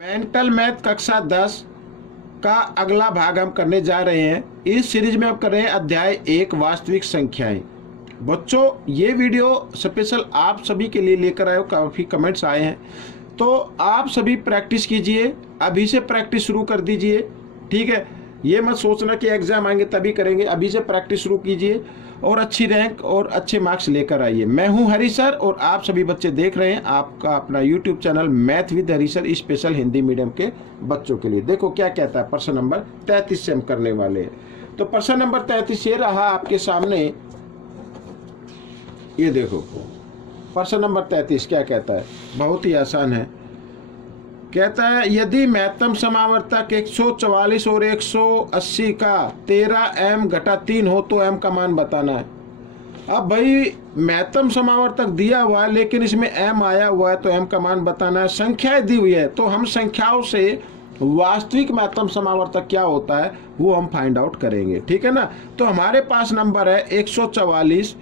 Mental math कक्षा 10 का अगला भाग हम करने जा रहे हैं। इस सीरीज में हम कर रहे हैं अध्याय 1 वास्तविक संख्याएं। बच्चों, ये वीडियो स्पेशल आप सभी के लिए लेकर आए हो। काफ़ी कमेंट्स आए हैं, तो आप सभी प्रैक्टिस कीजिए, अभी से प्रैक्टिस शुरू कर दीजिए। ठीक है, ये मत सोचना कि एग्जाम आएंगे तभी करेंगे। अभी से प्रैक्टिस शुरू कीजिए और अच्छी रैंक और अच्छे मार्क्स लेकर आइए। मैं हूं हरी सर और आप सभी बच्चे देख रहे हैं आपका अपना YouTube channel math with Hari sir, special Hindi medium के बच्चों के लिए। देखो क्या कहता है, प्रश्न नंबर 33 से हम करने वाले हैं। तो प्रश्न नंबर 33 ये रहा आपके सामने। ये देखो प्रश्न नंबर 33 क्या कहता है, बहुत ही आसान है। कहता है यदि महत्तम समावर्तक 144 और 180 का 13m घटा 3 हो तो m का मान बताना है। अब भाई महत्तम समावर्तक दिया हुआ है लेकिन इसमें m आया हुआ है, तो m का मान बताना है। संख्याएं दी हुई है तो हम संख्याओं से वास्तविक महत्तम समावर्तक क्या होता है वो हम फाइंड आउट करेंगे। ठीक है ना। तो हमारे पास नंबर है 144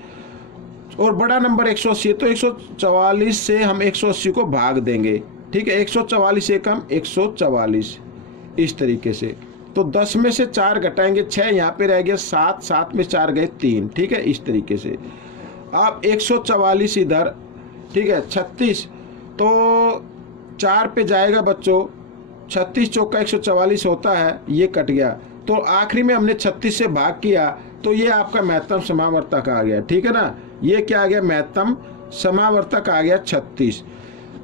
और बड़ा नंबर 180, तो 144 से हम 180 को भाग देंगे। ठीक है, 144 से कम 144 इस तरीके से। तो 10 में से 4 घटाएंगे 6, यहाँ पे रह गया 7, 7 में 4 गए 3। ठीक है, इस तरीके से। अब 144 इधर, ठीक है 36, तो 4 पे जाएगा बच्चों, 36 चौका 144 होता है, ये कट गया। तो आखिरी में हमने 36 से भाग किया तो ये आपका महत्तम समावर्तक आ गया। ठीक है ना, ये क्या आ गया, महत्तम समावर्तक आ गया 36।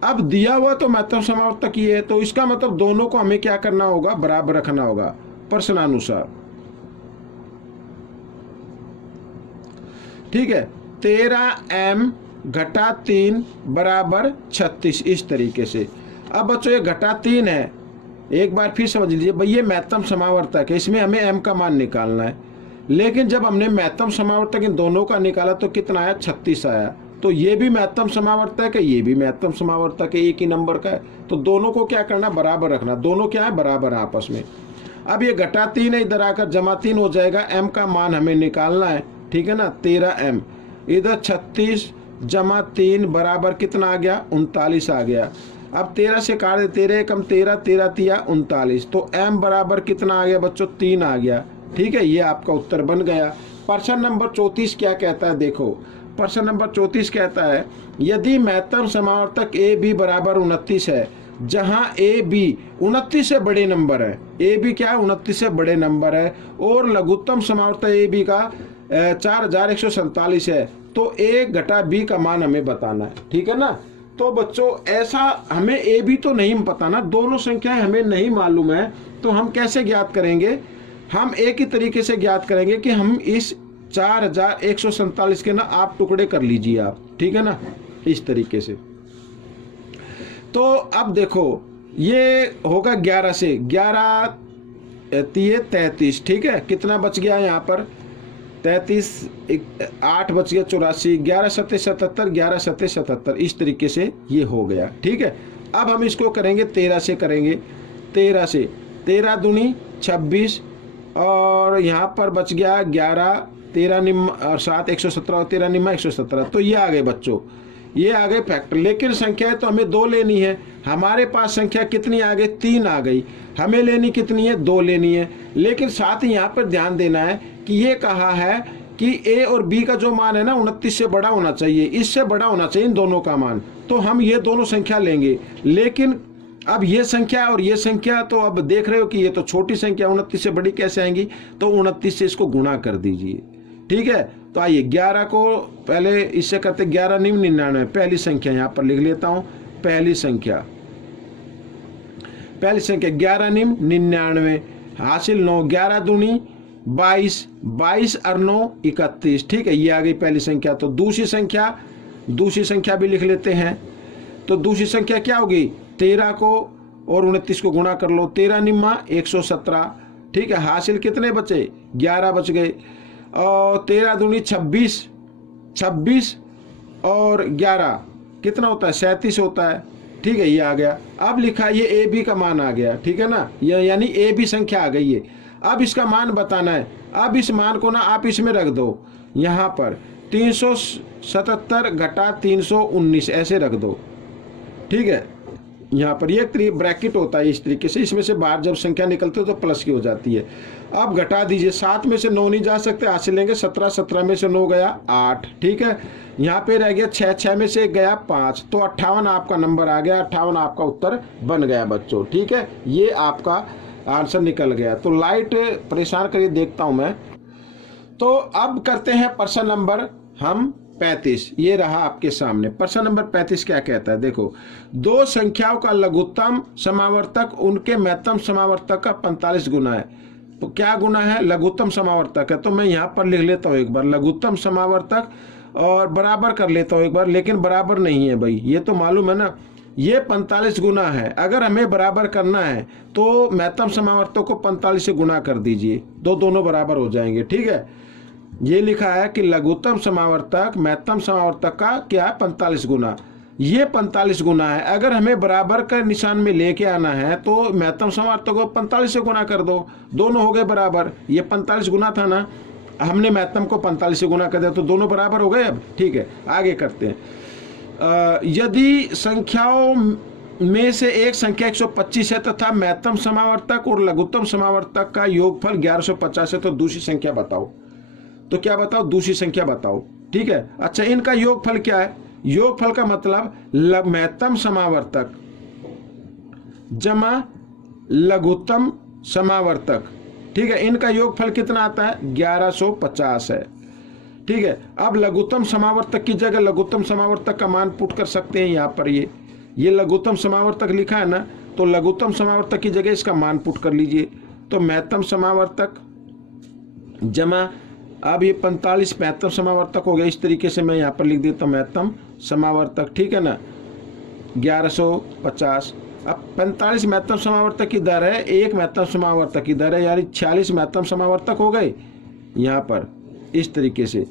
अब दिया हुआ तो महत्तम समावर्तक ये है, तो इसका मतलब दोनों को हमें क्या करना होगा, बराबर रखना होगा प्रश्नानुसार। ठीक है, 13m घटा 3 बराबर 36 इस तरीके से। अब बच्चों ये घटा 3 है, एक बार फिर समझ लीजिए भाई, ये महत्तम समावर्तक है, इसमें हमें m का मान निकालना है। लेकिन जब हमने महत्तम समावर्तक इन दोनों का निकाला तो कितना आया, 36 आया। तो ये भी महत्तम समावर्तक है, ये भी महत्तम समावर्तक है, एक ही नंबर का है। तो दोनों को क्या करना, बराबर रखना। दोनों क्या है, बराबर है आपस में। अब ये घटा 3 है, इधर आकर जमा 3 हो जाएगा। m का मान हमें निकालना है। ठीक है ना, 13m इधर 36 जमा 3 बराबर कितना आ गया, 39 आ गया। अब 13 से काट दे, 13 कम 13, 13 तिया 39, तो m बराबर कितना आ गया बच्चों, 3 आ गया। ठीक है, ये आपका उत्तर बन गया। प्रश्न नंबर 34 क्या कहता है, देखो प्रश्न नंबर 34 कहता है यदि महत्तम समावर्तक ए बी बराबर 29 है, जहां ए बी 29 से बड़े नंबर है, ए बी क्या है, 29 से बड़े नंबर है, और लघुत्तम समावर्तक ए बी का 4147 है, तो ए घटा बी का मान हमें बताना है। ठीक है ना। तो बच्चों ऐसा हमें ए बी तो नहीं पता ना, दोनों संख्याएं हमें नहीं मालूम है, तो हम कैसे ज्ञात करेंगे, हम एक ही तरीके से ज्ञात करेंगे कि हम इस 4147 के ना आप टुकड़े कर लीजिए आप। ठीक है ना, इस तरीके से। तो अब देखो ये होगा 11 से 11 33। ठीक है, कितना बच गया यहाँ पर, 33 8 बच गया 84, 11 सत्ते 77, 11 सत्ते 77 इस तरीके से ये हो गया। ठीक है, अब हम इसको करेंगे 13 से करेंगे। 13 से 13 दूनी 26 और यहाँ पर बच गया 11, 13 निम्न और 7 117 और 13 निम्न 117। तो ये आ गए बच्चों, ये आ गए फैक्टर। लेकिन संख्या तो हमें 2 लेनी है। हमारे पास संख्या कितनी आ गई, 3 आ गई। हमें लेनी कितनी है, 2 लेनी है। लेकिन साथ ही यहाँ पर ध्यान देना है कि ये कहा है कि ए और बी का जो मान है ना 29 से बड़ा होना चाहिए, इससे बड़ा होना चाहिए इन दोनों का मान। तो हम ये दोनों संख्या लेंगे। लेकिन अब ये संख्या और ये संख्या, तो अब देख रहे हो कि ये तो छोटी संख्या 29 से बड़ी कैसे आएंगी, तो 29 से इसको गुणा कर दीजिए। ठीक है, तो आइए 11 को पहले इससे करते, 11 निम्न 99, पहली संख्या यहाँ पर लिख लेता हूँ। पहली संख्या 11 निम्न 99 हासिल 9, 11 दूनी 22, 22 और 9 31। ठीक है, ये आ गई पहली संख्या। तो दूसरी संख्या भी लिख लेते हैं। तो दूसरी संख्या क्या होगी, 13 को और 29 को गुणा कर लो, 13 निम्मा 117। ठीक है, हासिल कितने बचे, 11 बच गए। और 13 दूनी 26, 26 और 11 कितना होता है, 37 होता है। ठीक है, ये आ गया। अब लिखा ये ए बी का मान आ गया। ठीक है ना, ये यानी ए बी संख्या आ गई है। अब इसका मान बताना है। अब इस मान को ना आप इसमें रख दो, यहाँ पर 377 घटा 319 ऐसे रख दो। ठीक है, यहाँ पर ये ब्रैकेट होता है इस तरीके से, इसमें से बाहर जब संख्या निकलती है तो प्लस की हो जाती है। अब घटा दीजिए, 7 में से 9 नहीं जा सकते, हासिल लेंगे 17, 17 में से 9 गया 8, ठीक है। यहाँ पे रह गया 6, 6 में से 1 गया 5, तो 58 आपका नंबर आ गया, 58 आपका उत्तर बन गया बच्चों, ठीक है। ये आपका आंसर निकल गया। तो लाइट परेशान करिए, देखता हूँ मैं। तो अब करते हैं प्रश्न नंबर हम 35। ये रहा आपके सामने प्रश्न नंबर 35। क्या कहता है, देखो, दो संख्याओं का लघुत्तम समावर्तक उनके महत्तम समावर्तक का 45 गुना है। तो क्या गुना है, लघुत्तम समावर्तक है। तो मैं यहाँ पर लिख लेता हूँ एक बार लघुत्तम समावर्तक, और बराबर कर लेता हूँ एक बार, लेकिन बराबर नहीं है भाई, ये तो मालूम है ना, ये 45 गुना है। अगर हमें बराबर करना है तो महत्तम समावर्तक को 45 से गुना कर दीजिए, दोनों बराबर हो जाएंगे, ठीक है। ये लिखा है कि लघुत्तम समावर्तक महत्तम समावर्तक का क्या है, 45 गुना। ये 45 गुना है। अगर हमें बराबर का निशान में लेके आना है तो महत्तम समावर्तक को 45 से गुना कर दो, दोनों हो गए बराबर। ये 45 गुना था ना, हमने महत्तम को 45 से गुना कर दिया, तो दोनों बराबर हो गए अब, ठीक है। आगे करते हैं। यदि संख्याओं में से एक संख्या 125 है तथा महत्तम समावर्तक और लघुत्तम समावर्तक का योगफल 1150 है, तो दूसरी संख्या बताओ। तो क्या बताओ, दूसरी संख्या बताओ, ठीक है। अच्छा, इनका योगफल क्या है, योगफल का मतलब महत्तम समावर्तक जमा लघुत्तम समावर्तक, ठीक है। इनका योगफल कितना आता है, 1150 है, ठीक है। अब लघुत्तम समावर्तक की जगह लघुत्तम समावर्तक का मान पुट कर सकते हैं यहाँ पर। ये लघुत्तम समावर्तक लिखा है ना, तो लघुत्तम समावर्तक की जगह इसका मान पुट कर लीजिए। तो महत्तम समावर्तक जमा, अब ये 45 महत्तम समावर्तक हो गया। इस तरीके से मैं यहाँ पर लिख देता हूँ महत्तम समावर्तक, ठीक है ना, 1150। अब 45 महत्तम समावर्तक की दर है, एक महत्तम समावर्तक की दर है, यानी 46 महत्तम समावर्तक हो गए यहाँ पर इस तरीके से।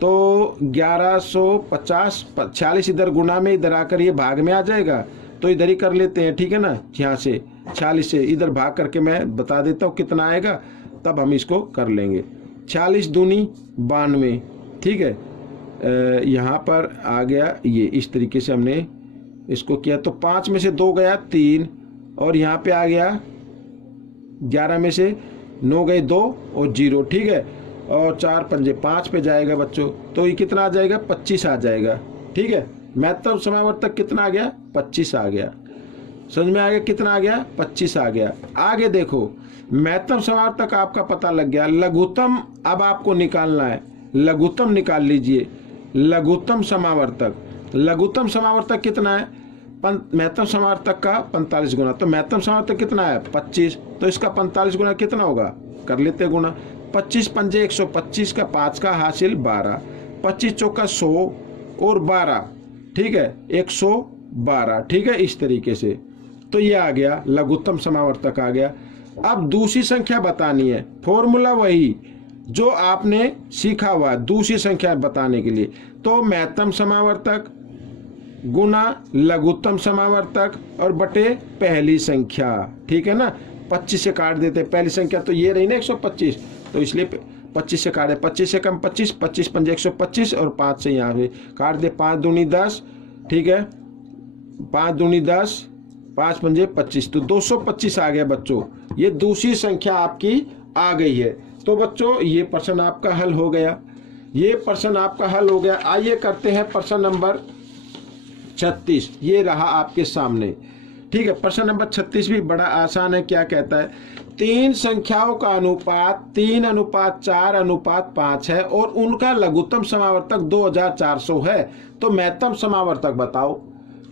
तो 1150, 46 इधर गुना में, इधर आकर ये भाग में आ जाएगा, तो इधर ही कर लेते हैं, ठीक है ना। यहाँ से 46 से इधर भाग करके मैं बता देता हूँ कितना आएगा, तब हम इसको कर लेंगे। 40 दूनी 92, ठीक है। यहाँ पर आ गया ये, इस तरीके से हमने इसको किया। तो 5 में से 2 गया 3, और यहाँ पे आ गया 11 में से 9 गए 2 और 0, ठीक है। और 4 पंजे 5 पे जाएगा बच्चों, तो ये कितना आ जाएगा, 25 आ जाएगा, ठीक है। महत्तम समावर्तक कितना आ गया, 25 आ गया। समझ में आ गया कितना आ गया, 25 आ गया। आगे देखो, महत्तम समावर्तक आपका पता लग गया। लघुत्तम अब आपको निकालना है, लघुत्तम निकाल लीजिए। लघुत्तम समावर्तक, लघुत्तम समावर्तक कितना है, महत्तम समावर्तक का 45 गुना। तो महत्तम समावर्तक कितना है, 25, तो इसका 45 गुना कितना होगा, कर लेते गुना। 25 पंजे 125 का 5 का हासिल 12, 25 चौका 100 और 12, ठीक है, 112, ठीक है, इस तरीके से। तो ये आ गया, लघुत्तम समावर्तक आ गया। अब दूसरी संख्या बतानी है, फॉर्मूला वही जो आपने सीखा हुआ है दूसरी संख्या बताने के लिए। तो महत्तम समावर्तक गुना लघुत्तम समावर्तक और बटे पहली संख्या, ठीक है ना। 25 से काट देते, पहली संख्या तो ये रही ना 125, तो इसलिए 25 से काटे, 25 से कम 25, 25 पंजे 125 और 5 से यहाँ पे काट दे, 5 दूनी 10, ठीक है, 5 दूनी 10, 5 पंजे 25, तो 225 आ गया बच्चों। ये दूसरी संख्या आपकी आ गई है। तो बच्चों ये प्रश्न आपका हल हो गया, ये प्रश्न आपका हल हो गया। आइए करते हैं प्रश्न नंबर 36। ये रहा आपके सामने, ठीक है। प्रश्न नंबर 36 भी बड़ा आसान है। क्या कहता है, 3 संख्याओं का अनुपात 3:4:5 है और उनका लघुत्तम समावर्तक 2400 है। तो महत्तम समावर्तक बताओ।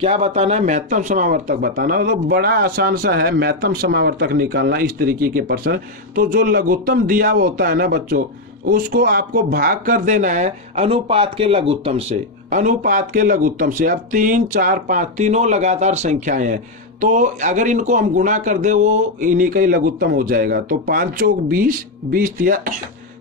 क्या बताना है, महत्तम समावर्तक बताना। तो बड़ा आसान सा है महत्तम समावर्तक निकालना, इस तरीके के प्रश्न। तो जो लघुत्तम दिया हुआ होता है ना बच्चों, उसको आपको भाग कर देना है अनुपात के लघुत्तम से, अनुपात के लघुत्तम से। अब 3, 4, 5 तीनों लगातार संख्याएं हैं, तो अगर इनको हम गुणा कर दे वो इन्हीं का ही लघुत्तम हो जाएगा। तो 5 चौक 20, 20 दिया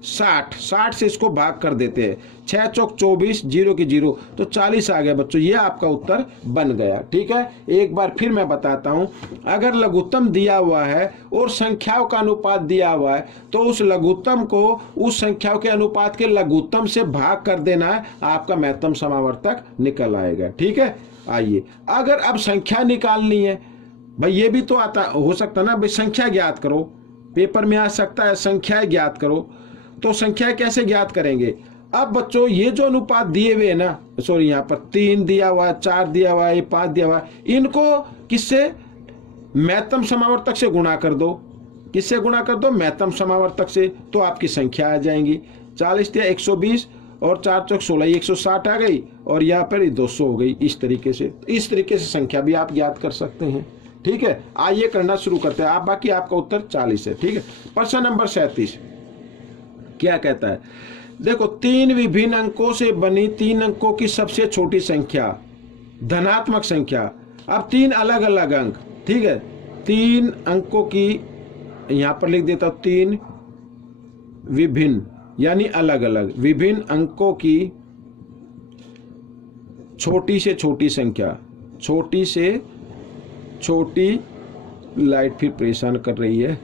60, 60 से इसको भाग कर देते हैं, 6 चौक 24, 0 की 0, तो 40 आ गया बच्चों। ये आपका उत्तर बन गया, ठीक है। एक बार फिर मैं बताता हूं, अगर लघुत्तम दिया हुआ है और संख्याओं का अनुपात दिया हुआ है, तो उस लघुत्तम को उस संख्याओं के अनुपात के लघुत्तम से भाग कर देना है, आपका महत्तम समावर्तक निकल आएगा, ठीक है। आइए, अगर अब संख्या निकालनी है भाई ये भी तो आता हो सकता ना, भाई संख्या ज्ञात करो, पेपर में आ सकता है संख्या ज्ञात करो, तो संख्या कैसे ज्ञात करेंगे। अब बच्चों ये जो अनुपात दिए हुए है ना, सॉरी यहाँ पर 3 दिया हुआ है, 4 दिया हुआ है, 5 दिया हुआ है, इनको किससे, महत्तम समावर्तक से गुणा कर दो। किससे गुणा कर दो, महत्तम समावर्तक से, तो आपकी संख्या आ जाएंगी। 40 दिया 120 और 4 चौक 16, 160 आ गई, और यहाँ पर 200 हो गई। इस तरीके से संख्या भी आप ज्ञात कर सकते हैं। ठीक है, आइए करना शुरू करते हैं। आप बाकी आपका उत्तर 40 है। ठीक है, प्रश्न नंबर 37 क्या कहता है, देखो 3 विभिन्न अंकों से बनी 3 अंकों की सबसे छोटी संख्या धनात्मक संख्या। अब 3 अलग अलग अंक, ठीक है, 3 अंकों की, यहां पर लिख देता हूं 3 विभिन्न यानी अलग अलग विभिन्न अंकों की छोटी से छोटी संख्या, छोटी से छोटी, लाइट फिर परेशान कर रही है,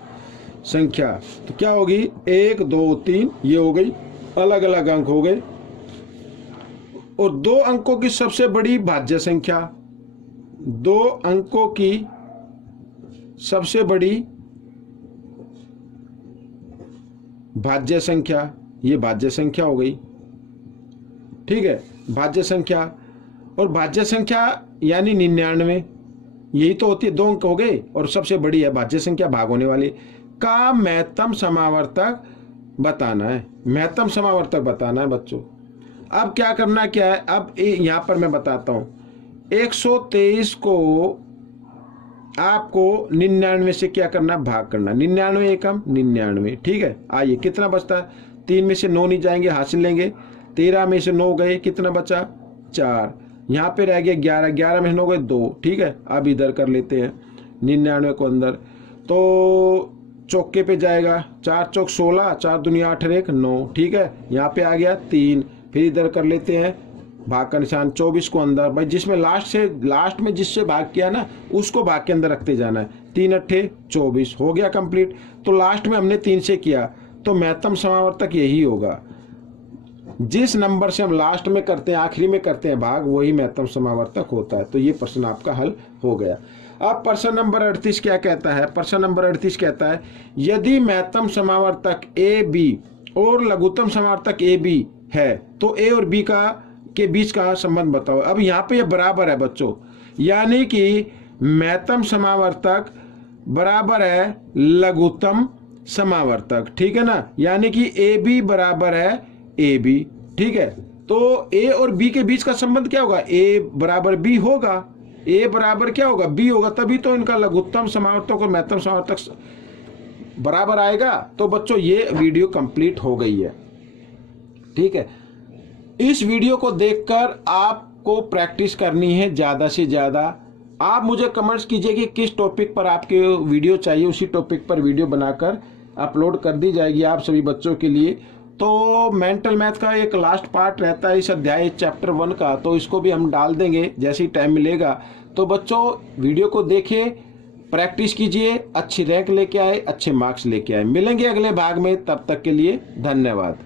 संख्या तो क्या होगी 1 2 3, ये हो गई, अलग अलग अंक हो गए। और 2 अंकों की सबसे बड़ी भाज्य संख्या, 2 अंकों की सबसे बड़ी भाज्य संख्या, ये भाज्य संख्या हो गई। ठीक है, भाज्य संख्या, और भाज्य संख्या यानी 99, यही तो होती है, 2 अंक हो गए और सबसे बड़ी है भाज्य संख्या, भाग होने वाली का महत्तम समावर्तक बताना है। महत्तम समावर्तक बताना है बच्चों। अब क्या करना क्या है, अब यहां पर मैं बताता हूं, 123 को आपको 99 से क्या करना, भाग करना, 99 एकम 99। ठीक है, आइए कितना बचता है, 3 में से 9 नहीं जाएंगे, हासिल लेंगे, 13 में से 9 गए, कितना बचा 4, यहाँ पे रह गया 11, 11 में 9 गए 2। ठीक है, अब इधर कर लेते हैं 99 को अंदर, तो चौके पे जाएगा, 4 चौक 16, 4 दुनिया 8 1 9। ठीक है, यहाँ पे आ गया 3, फिर इधर कर लेते हैं भाग का निशान, 24 को अंदर, भाई जिसमें लास्ट में जिससे भाग किया ना उसको भाग के अंदर रखते जाना है। 3 अट्ठे 24 हो गया कंप्लीट। तो लास्ट में हमने 3 से किया, तो महत्तम समावर्तक यही होगा, जिस नंबर से हम लास्ट में करते हैं, आखिरी में करते हैं भाग, वही महत्तम समावर्तक होता है। तो ये प्रश्न आपका हल हो गया। अब प्रश्न नंबर 38 क्या कहता है, प्रश्न नंबर 38 कहता है, यदि महत्तम समावर्तक ए बी और लघुत्तम समावर्तक ए बी है तो ए और बी के बीच का संबंध बताओ। अब यहाँ पे ये बराबर है बच्चों, यानी कि महत्तम समावर्तक बराबर है लघुत्तम समावर्तक। ठीक है ना, यानी कि ए बी बराबर है ए बी। ठीक है, तो ए और बी के बीच का संबंध क्या होगा, ए बराबर बी होगा, ए बराबर क्या होगा, बी होगा, तभी तो इनका लघुत्तम समावर्तक और महत्तम समावर्तक बराबर आएगा। तो बच्चों ये वीडियो कंप्लीट हो गई है। ठीक है, इस वीडियो को देखकर आपको प्रैक्टिस करनी है ज़्यादा से ज़्यादा। आप मुझे कमेंट्स कीजिए कि किस टॉपिक पर आपके वीडियो चाहिए, उसी टॉपिक पर वीडियो बनाकर अपलोड कर दी जाएगी आप सभी बच्चों के लिए। तो मेंटल मैथ का एक लास्ट पार्ट रहता है इस अध्याय चैप्टर 1 का, तो इसको भी हम डाल देंगे जैसे ही टाइम मिलेगा। तो बच्चों वीडियो को देखिए, प्रैक्टिस कीजिए, अच्छी रैंक लेके आए, अच्छे मार्क्स लेके आए। मिलेंगे अगले भाग में, तब तक के लिए धन्यवाद।